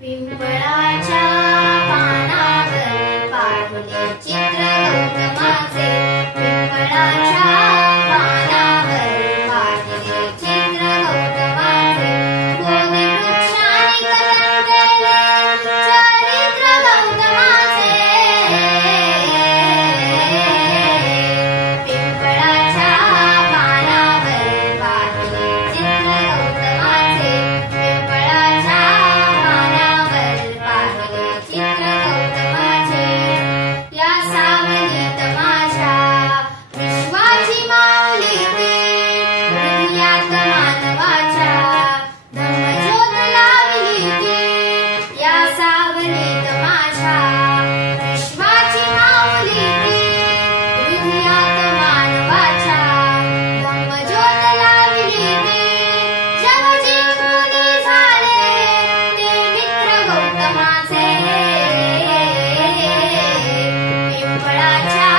पिंपळाच्या पानावर पाहिले चित्र गौतमाचे. पिंपळाच्या पानावर पाहिले चित्र गौतमाचे. बोधी वृक्षाने कलंगले चरित्र गौतमाचे. पिंपळाच्या पानावर पाहिले चित्र गौतमाचे. पिंपळाच्या पानावर पाहिले चित्र गौतमाचे. या सावलीत माझ्या विश्वाची माऊली ती. हृदयात मानवाच्या धम्मज्योत लावली ती. या सावलीत माझ्या विश्वाची माऊली ती. हृदयात मानवाच्या धम्मज्योत लावली ती. जग जिंकून झाले ते मित्र गौतमाचे. पिंपळाच्या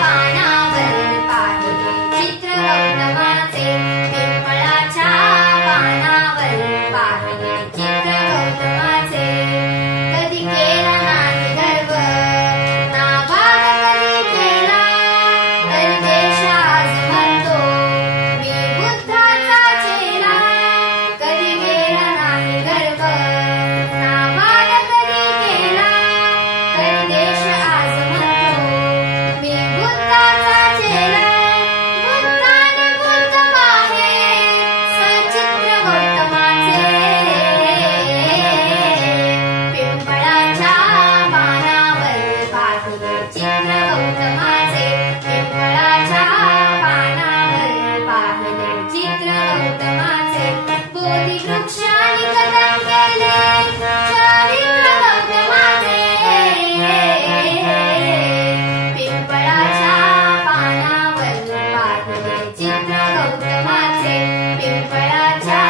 पानावर पाहिले चित्र गौतमाचे. पिंपळाच्या पानावर पाहिले चित्र गौतमाचे. कधी केला नाही गर्व नावात कधी केला. तर देश आज म्हणतो मी बुद्धाचा चेला. कधी केला नाही गर्व नावात कधी केला. तर देश आज म्हणतो मी बुद्धाचा चेला. बुद्धाने बुद्ध आहे सचित्र गौतमाचे. पिंपळाच्या पानावर पाहिले चित्र गौतमाचे. पिंपळाच्या पानावर पाहिले चित्र गौतमाचे. बोधी वृक्षाने कलंगले चरित्र गौतमाचे. पिंपळाच्या पानावर पाहिले चित्र गौतमाचे. पिंपळाच्या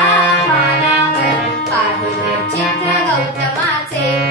पानावर पाहिले चित्र गौतमाचे.